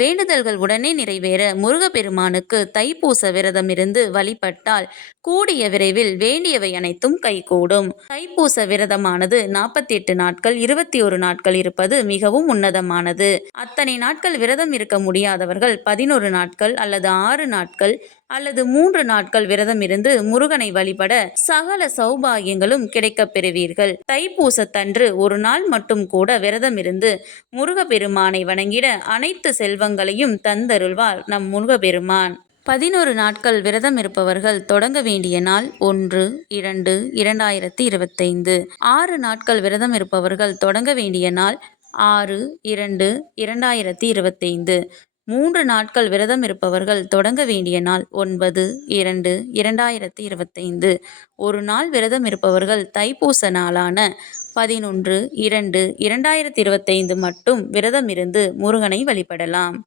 வேண்டுதல்கள் உடனே நிறைவேற முருகப்பெருமானுக்கு தைப்பூச விரதம் இருந்து வழிபட்டால் கூடிய விரைவில் வேண்டியவை அனைத்தும் கைகூடும். தைப்பூச விரதமானது 48 நாட்கள் 21 நாட்கள் இருப்பது மிகவும் உன்னதமானது. அத்தனை நாட்கள் விரதம் இருக்க முடியாதவர்கள் 11 நாட்கள் அல்லது 6 நாட்கள் அல்லது 3 நாட்கள் விரதம் இருந்து முருகனை வழிபட சகல சௌபாகியங்களும் கிடைக்கப் பெறுவீர்கள். தைப்பூசத்தன்று ஒரு நாள் மட்டும் கூட விரதம் இருந்து முருகப்பெருமானை வணங்கிட அனைத்து செல்வங்களையும் தந்தருள்வார் நம் முருகப்பெருமான். 11 நாட்கள் விரதம் இருப்பவர்கள் தொடங்க வேண்டிய நாள் 1-2-2025. 6 நாட்கள் விரதம் இருப்பவர்கள் தொடங்க வேண்டிய நாள் 6-2-2025. 3 நாட்கள் விரதம் இருப்பவர்கள் தொடங்க வேண்டிய நாள் 9-2-2025. ஒரு நாள் விரதம் இருப்பவர்கள் தைப்பூச நாளான 11-2-2025 மட்டும் விரதம் இருந்து முருகனை வழிபடலாம்.